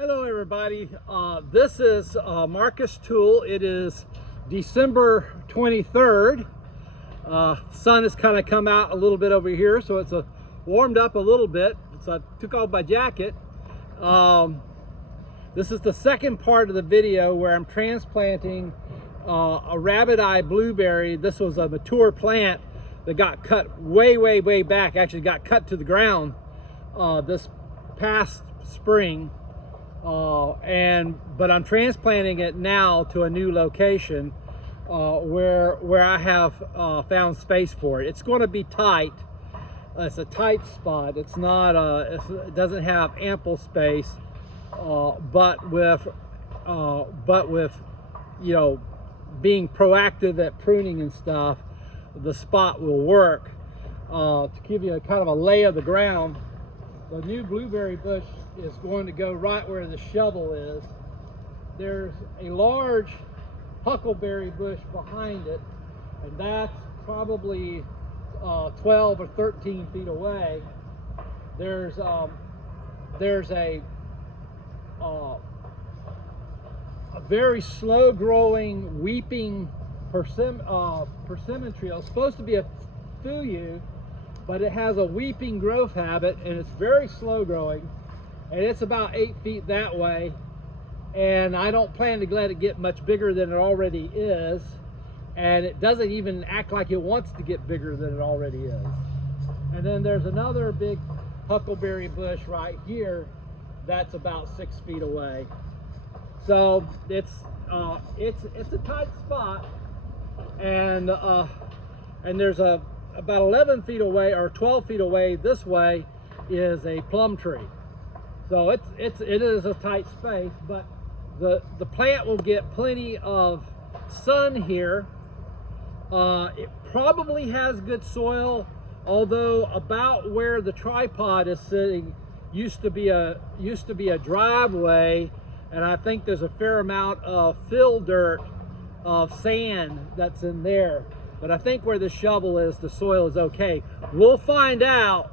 Hello everybody, this is Marcus Tool. It is December 23rd. Sun has kind of come out a little bit over here, so it's warmed up a little bit. So I took off my jacket. This is the second part of the video where I'm transplanting a rabbit eye blueberry. This was a mature plant that got cut way back, actually got cut to the ground this past spring. But I'm transplanting it now to a new location where I have found space for it. It's going to be tight. It's a tight spot. It's not it doesn't have ample space, but with you know, being proactive at pruning and stuff, the spot will work. To give you a kind of a lay of the ground, the new blueberry bush is going to go right where the shovel is. There's a large huckleberry bush behind it, and that's probably 12 or 13 feet away. There's a very slow growing weeping persimmon tree. It's supposed to be a fuyu, but it has a weeping growth habit, and it's very slow growing. And it's about 8 feet that way, and I don't plan to let it get much bigger than it already is, and it doesn't even act like it wants to get bigger than it already is. And then there's another big huckleberry bush right here that's about 6 feet away. So it's a tight spot, and there's about 11 feet away or 12 feet away this way is a plum tree. So it is a tight space, but the plant will get plenty of sun here. It probably has good soil, although about where the tripod is sitting used to be a driveway, and I think there's a fair amount of fill dirt of sand that's in there. But I think where the shovel is, the soil is okay. We'll find out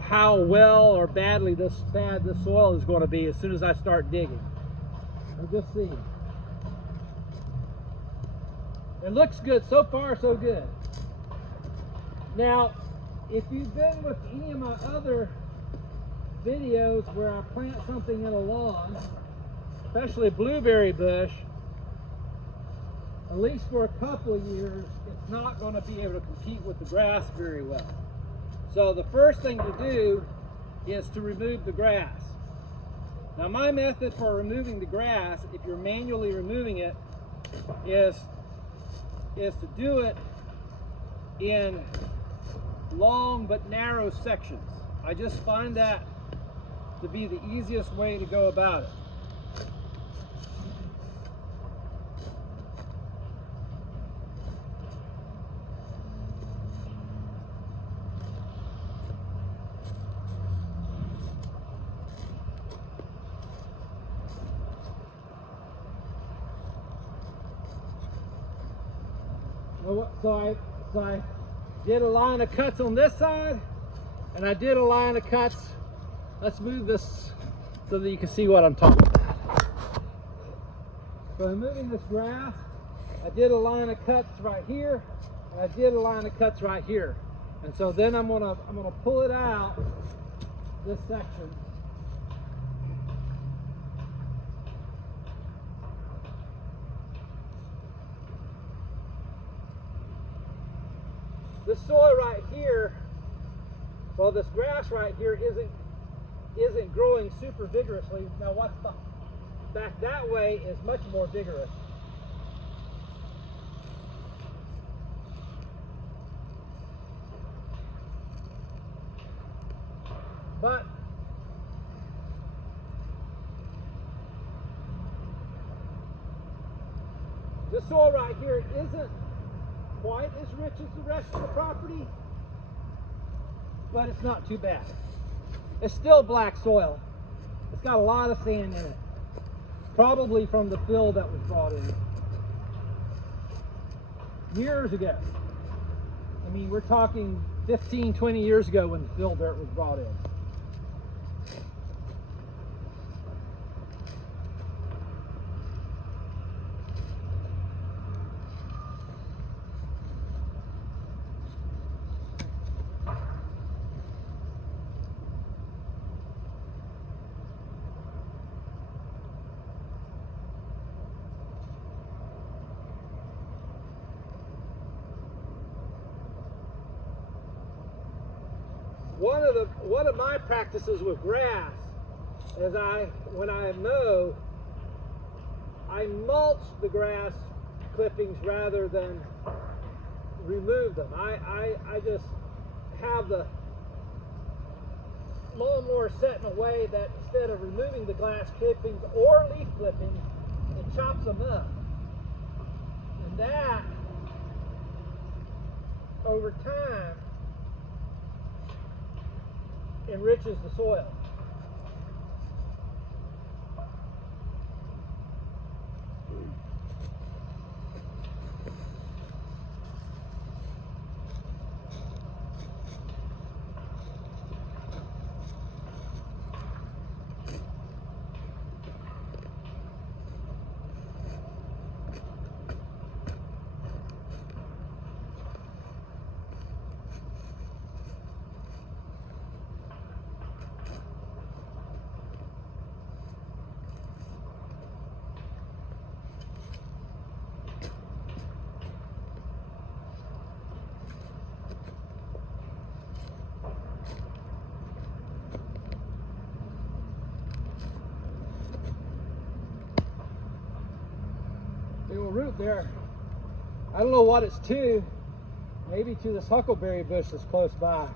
how well or badly this soil is going to be as soon as I start digging. We'll just see. It looks good so far, so good. Now, if you've been with any of my other videos where I plant something in a lawn, especially a blueberry bush, at least for a couple of years, it's not going to be able to compete with the grass very well. So the first thing to do is to remove the grass. Now my method for removing the grass, if you're manually removing it, is to do it in long but narrow sections. I just find that to be the easiest way to go about it. So I did a line of cuts on this side, and I did a line of cuts. Let's move this so that you can see what I'm talking about. So I'm moving this grass. I did a line of cuts right here, and I did a line of cuts right here. And so then I'm gonna pull it out, this section. This soil right here, well, this grass right here isn't growing super vigorously. Now what's back that way is much more vigorous. But this soil right here isn't quite as rich as the rest of the property, but it's not too bad. It's still black soil. It's got a lot of sand in it, probably from the fill that was brought in years ago. I mean, we're talking 15, 20 years ago when the fill dirt was brought in. one of my practices with grass is when I mow, I mulch the grass clippings rather than remove them. I just have the lawnmower set in a way that instead of removing the grass clippings or leaf clippings, it chops them up. And that, over time, enriches the soil. Little root there. I don't know what it's to. Maybe to this huckleberry bush that's close by.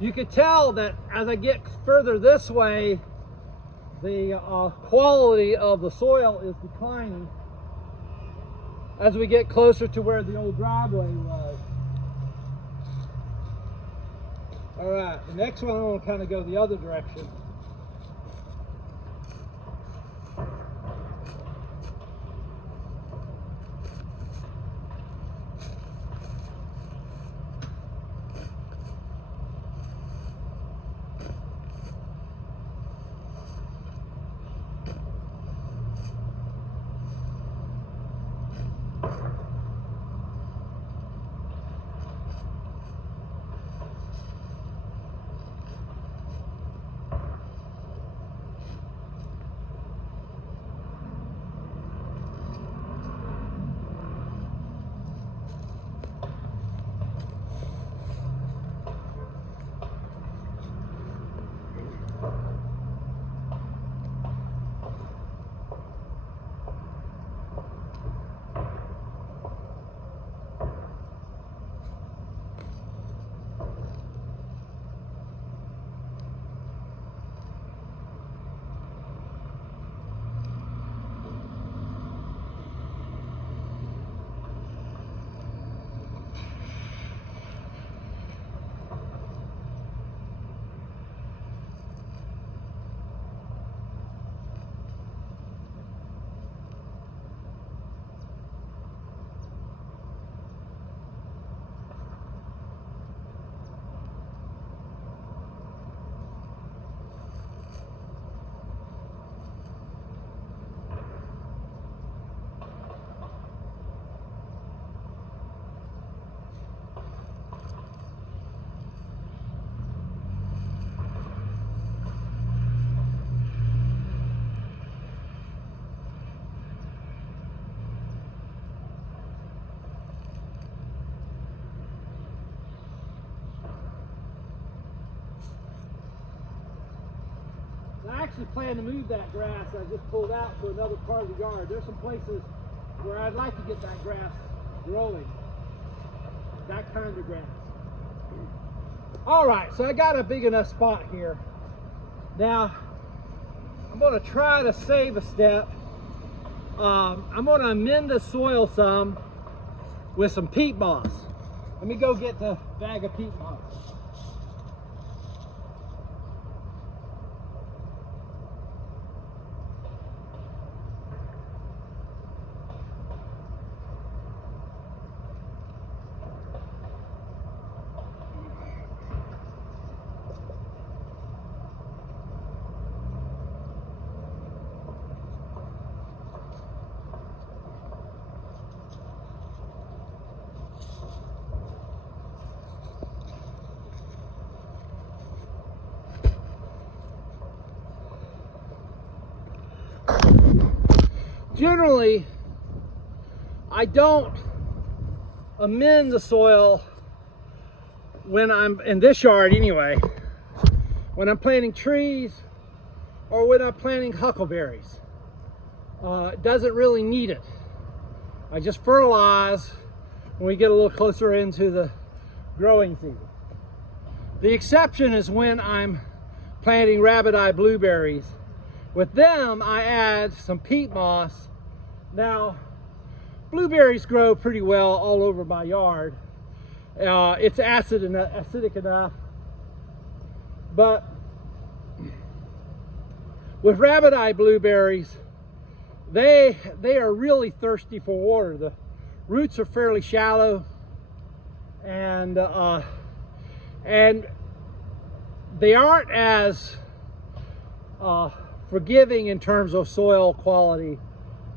You could tell that as I get further this way, the quality of the soil is declining as we get closer to where the old driveway was. All right, the next one I want to kind of go the other direction. actually plan to move that grass I just pulled out to another part of the yard. There's some places where I'd like to get that grass growing, that kind of grass. All right, so I got a big enough spot here. Now, I'm going to try to save a step. I'm going to amend the soil some with some peat moss. Let me go get the bag of peat moss. Generally, I don't amend the soil when I'm in this yard anyway, when I'm planting trees or when I'm planting huckleberries. It doesn't really need it. I just fertilize when we get a little closer into the growing season. The exception is when I'm planting rabbit-eye blueberries. With them, I add some peat moss. Now, blueberries grow pretty well all over my yard. It's acidic enough. But with rabbit-eye blueberries, they are really thirsty for water. The roots are fairly shallow, and they aren't as forgiving in terms of soil quality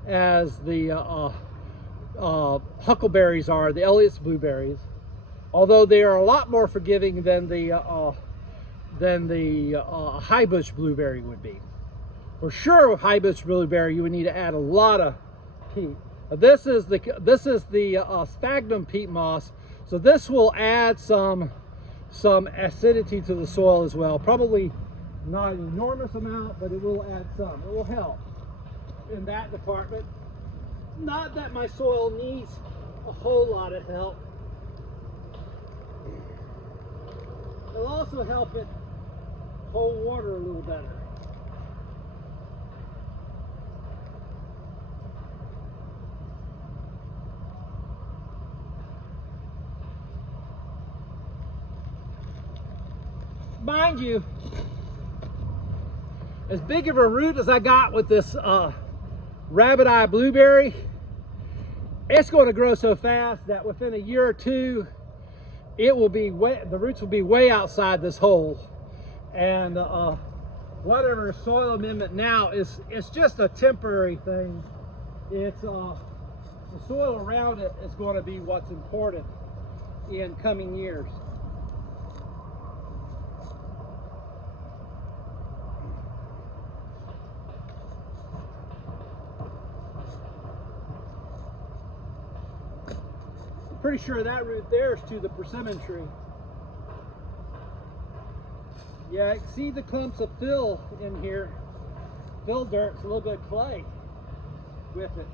as the huckleberries are, the Elliott's blueberries, although they are a lot more forgiving than the high bush blueberry would be. For sure, with high bush blueberry, you would need to add a lot of peat. This is the sphagnum peat moss, so this will add some acidity to the soil as well. Probably not an enormous amount, but it will add some. It will help in that department. Not that my soil needs a whole lot of help. It'll also help it hold water a little better. Mind you, as big of a root as I got with this rabbit-eye blueberry, it's going to grow so fast that within a year or two, the roots will be way outside this hole. And whatever soil amendment now it's just a temporary thing. It's the soil around it is going to be what's important in coming years. Pretty sure that root there is to the persimmon tree. Yeah, I can see the clumps of fill in here. Fill dirt, it's a little bit of clay with it.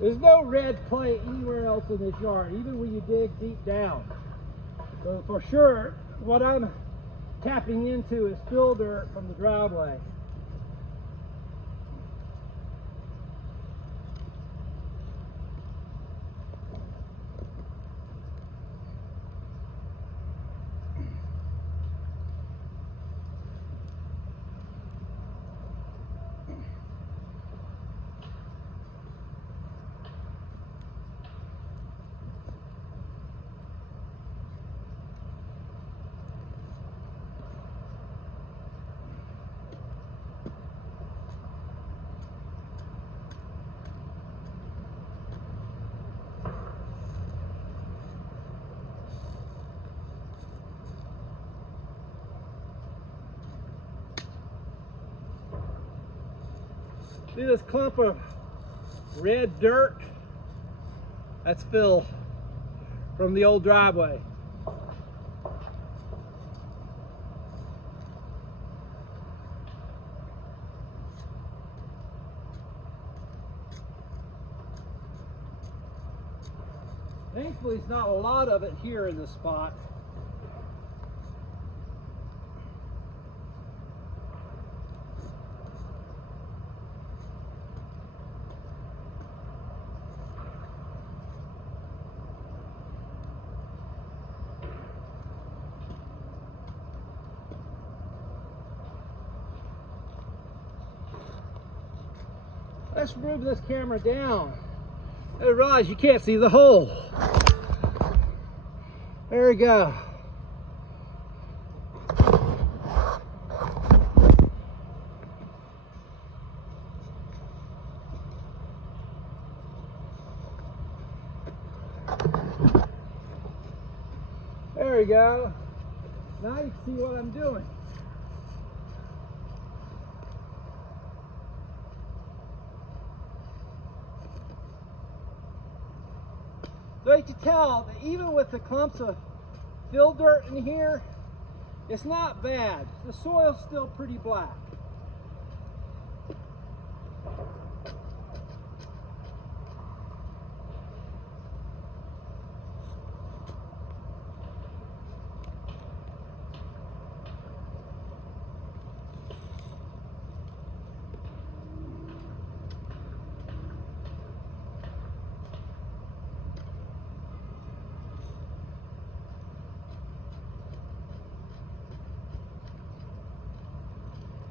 There's no red clay anywhere else in this yard, even when you dig deep down. So for sure, what I'm tapping into is fill dirt from the driveway. See this clump of red dirt? That's fill from the old driveway. Thankfully, it's not a lot of it here in this spot. Let's move this camera down. I realize you can't see the hole. There we go. There we go. Now you can see what I'm doing. So you can tell that even with the clumps of fill dirt in here, it's not bad. The soil's still pretty black.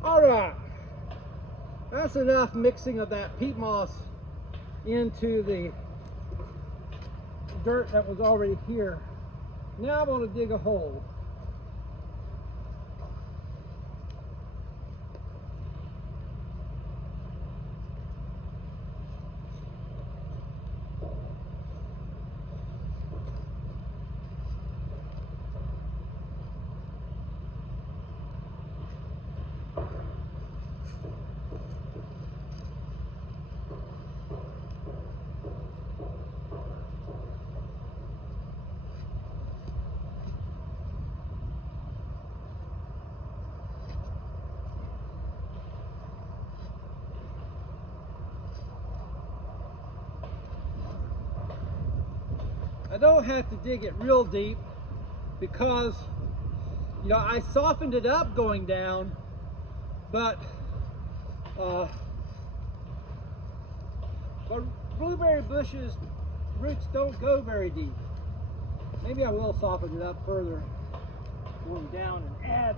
Alright, that's enough mixing of that peat moss into the dirt that was already here. Now I want to dig a hole. I don't have to dig it real deep because, you know, I softened it up going down, but blueberry bushes roots don't go very deep. Maybe I will soften it up further going down and add,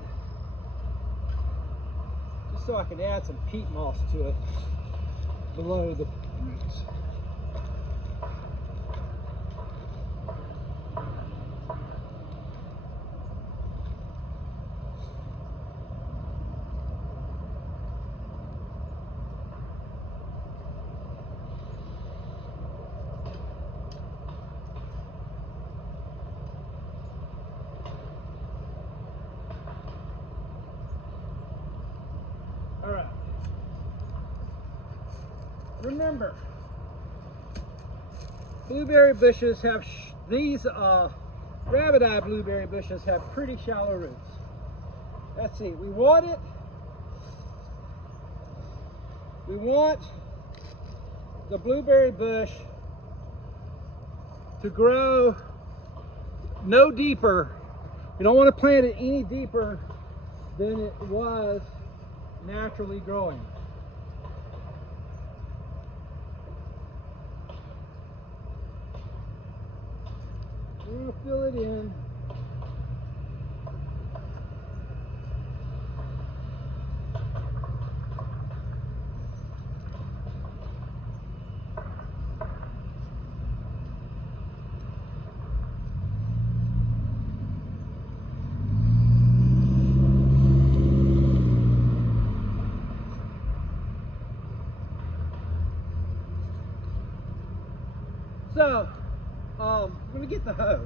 just so I can add some peat moss to it below the roots. Alright, remember, blueberry bushes have, these rabbit eye blueberry bushes have pretty shallow roots. Let's see, we want the blueberry bush to grow no deeper. We don't want to plant it any deeper than it was naturally growing. We're going to fill it in. So, I'm going to get the hoe.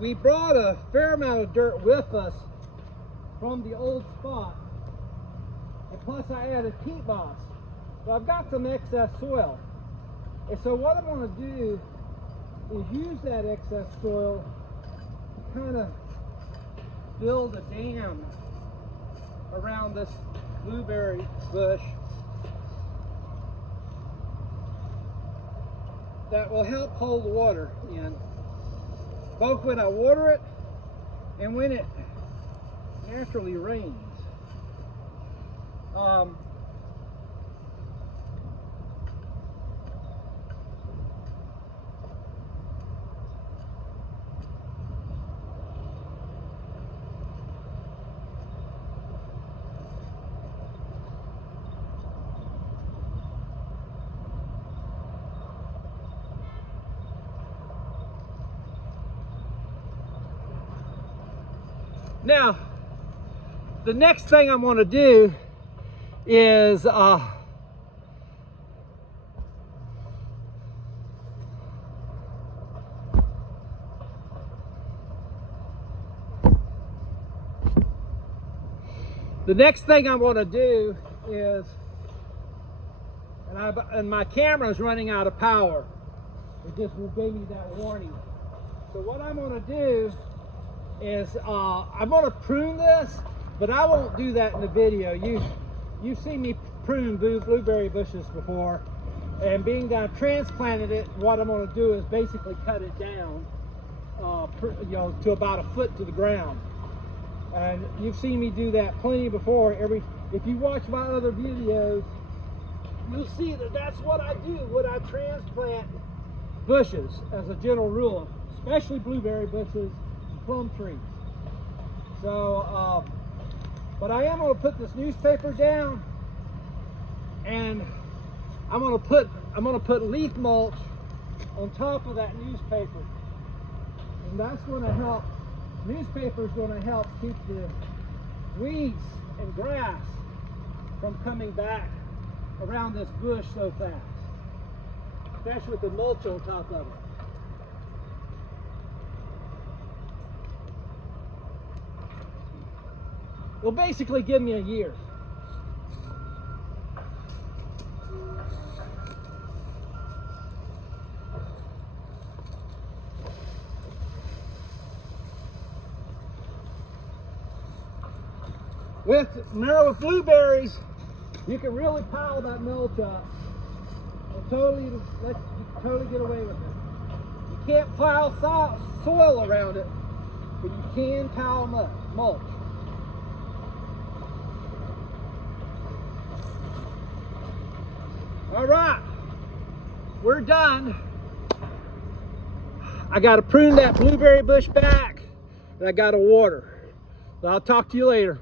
we brought a fair amount of dirt with us from the old spot, and plus I added peat moss. So I've got some excess soil. And so what I'm going to do is use that excess soil to kind of build a dam around this blueberry bush that will help hold the water in, both when I water it and when it naturally rains. Now, the next thing I'm going to do is and my camera's running out of power. It just gave me that warning. So what I'm going to do is I'm going to prune this, but I won't do that in the video. You've seen me prune blueberry bushes before, and being that I've transplanted it, what I'm going to do is basically cut it down, to about a foot to the ground. And you've seen me do that plenty before. If you watch my other videos, you'll see that that's what I do when I transplant bushes as a general rule, especially blueberry bushes, plum trees. So, but I am going to put this newspaper down, and I'm going to put leaf mulch on top of that newspaper, and that's going to help. Newspaper is going to help keep the weeds and grass from coming back around this bush so fast, especially with the mulch on top of it. Will basically give me a year. With blueberries, you can really pile that mulch up and totally get away with it. You can't pile soil around it, but you can pile mulch. All right, we're done. I got to prune that blueberry bush back, and I got to water. So I'll talk to you later.